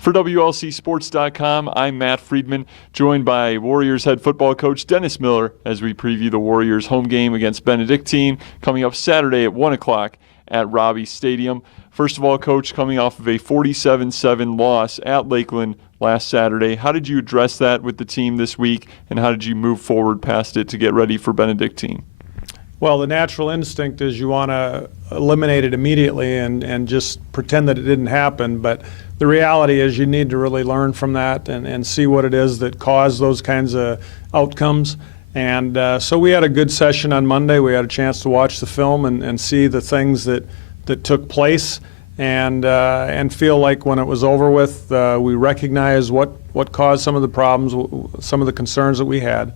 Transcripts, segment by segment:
For WLCSports.com, I'm Matt Friedman, joined by Warriors head football coach Dennis Miller as we preview the Warriors' home game against Benedictine coming up Saturday at 1 o'clock at Robbie Stadium. First of all, Coach, coming off of a 47-7 loss at Lakeland last Saturday, how did you address that with the team this week, and how did you move forward past it to get ready for Benedictine? Well, the natural instinct is you want to eliminate it immediately and just pretend that it didn't happen. But the reality is you need to really learn from that and see what it is that caused those kinds of outcomes. And so we had a good session on Monday. We had a chance to watch the film and see the things that took place and feel like when it was over with, we recognized what caused some of the problems, some of the concerns that we had.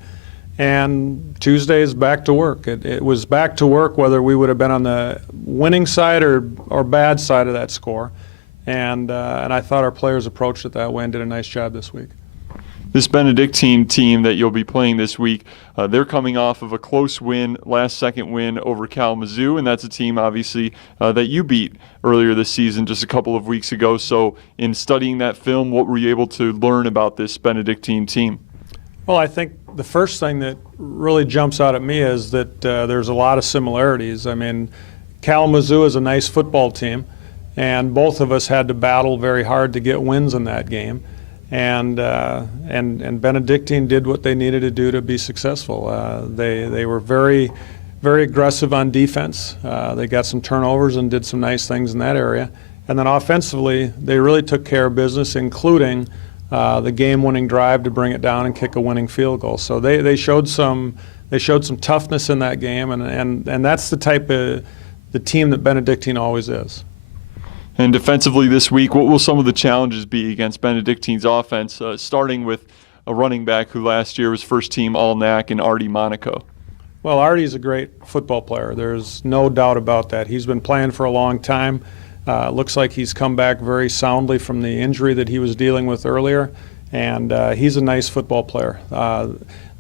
And Tuesday is back to work. It was back to work whether we would have been on the winning side or bad side of that score. And I thought our players approached it that way and did a nice job this week. This Benedictine team that you'll be playing this week, they're coming off of a close win, last-second win over Kalamazoo, and that's a team, obviously, that you beat earlier this season just a couple of weeks ago. So in studying that film, what were you able to learn about this Benedictine team? Well, I think the first thing that really jumps out at me is that there's a lot of similarities. I mean, Kalamazoo is a nice football team, and both of us had to battle very hard to get wins in that game. And Benedictine did what they needed to do to be successful. They were very, very aggressive on defense. They got some turnovers and did some nice things in that area. And then offensively, they really took care of business, including the game-winning drive to bring it down and kick a winning field goal. So they showed some toughness in that game, and that's the type of the team that Benedictine always is. And defensively this week, what will some of the challenges be against Benedictine's offense, starting with a running back who last year was first-team All-NAC in Artie Monaco? Well, Artie's a great football player. There's no doubt about that. He's been playing for a long time. Looks like he's come back very soundly from the injury that he was dealing with earlier, and he's a nice football player.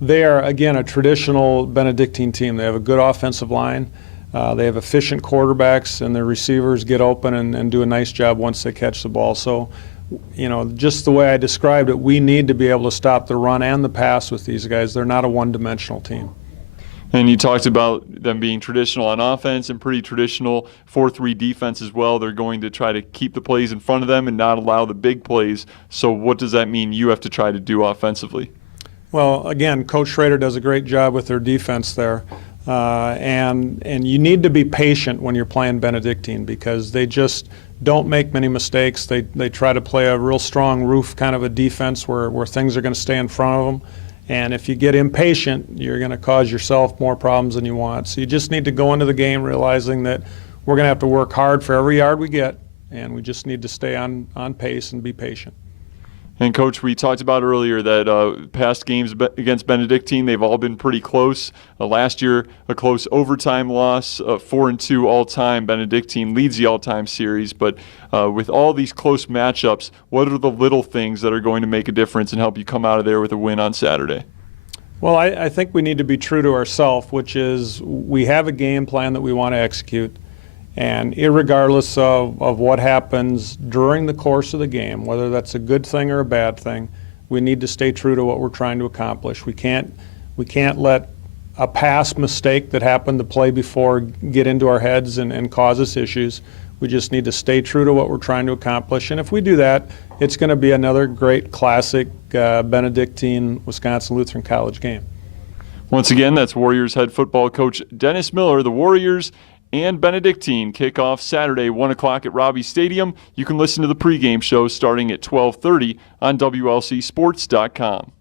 They are, again, a traditional Benedictine team. They have a good offensive line. They have efficient quarterbacks, and their receivers get open and do a nice job once they catch the ball. So, you know, just the way I described it, we need to be able to stop the run and the pass with these guys. They're not a one-dimensional team. And you talked about them being traditional on offense and pretty traditional 4-3 defense as well. They're going to try to keep the plays in front of them and not allow the big plays. So what does that mean you have to try to do offensively? Well, again, Coach Schrader does a great job with their defense there. And you need to be patient when you're playing Benedictine because they just don't make many mistakes. They try to play a real strong roof kind of a defense where things are going to stay in front of them. And if you get impatient, you're going to cause yourself more problems than you want. So you just need to go into the game realizing that we're going to have to work hard for every yard we get, and we just need to stay on pace and be patient. And, Coach, we talked about earlier that past games against Benedictine, they've all been pretty close. Last year, a close overtime loss, 4-2 all-time. Benedictine leads the all-time series. But with all these close matchups, what are the little things that are going to make a difference and help you come out of there with a win on Saturday? Well, I think we need to be true to ourselves, which is we have a game plan that we want to execute. And irregardless of what happens during the course of the game, whether that's a good thing or a bad thing, we need to stay true to what we're trying to accomplish. We can't let a past mistake that happened the play before get into our heads and cause us issues. We just need to stay true to what we're trying to accomplish. And if we do that, it's going to be another great classic Benedictine Wisconsin Lutheran College game. Once again, that's Warriors head football coach Dennis Miller. The Warriors and Benedictine kick off Saturday, 1 o'clock at Robbie Stadium. You can listen to the pregame show starting at 12:30 on WLCSports.com.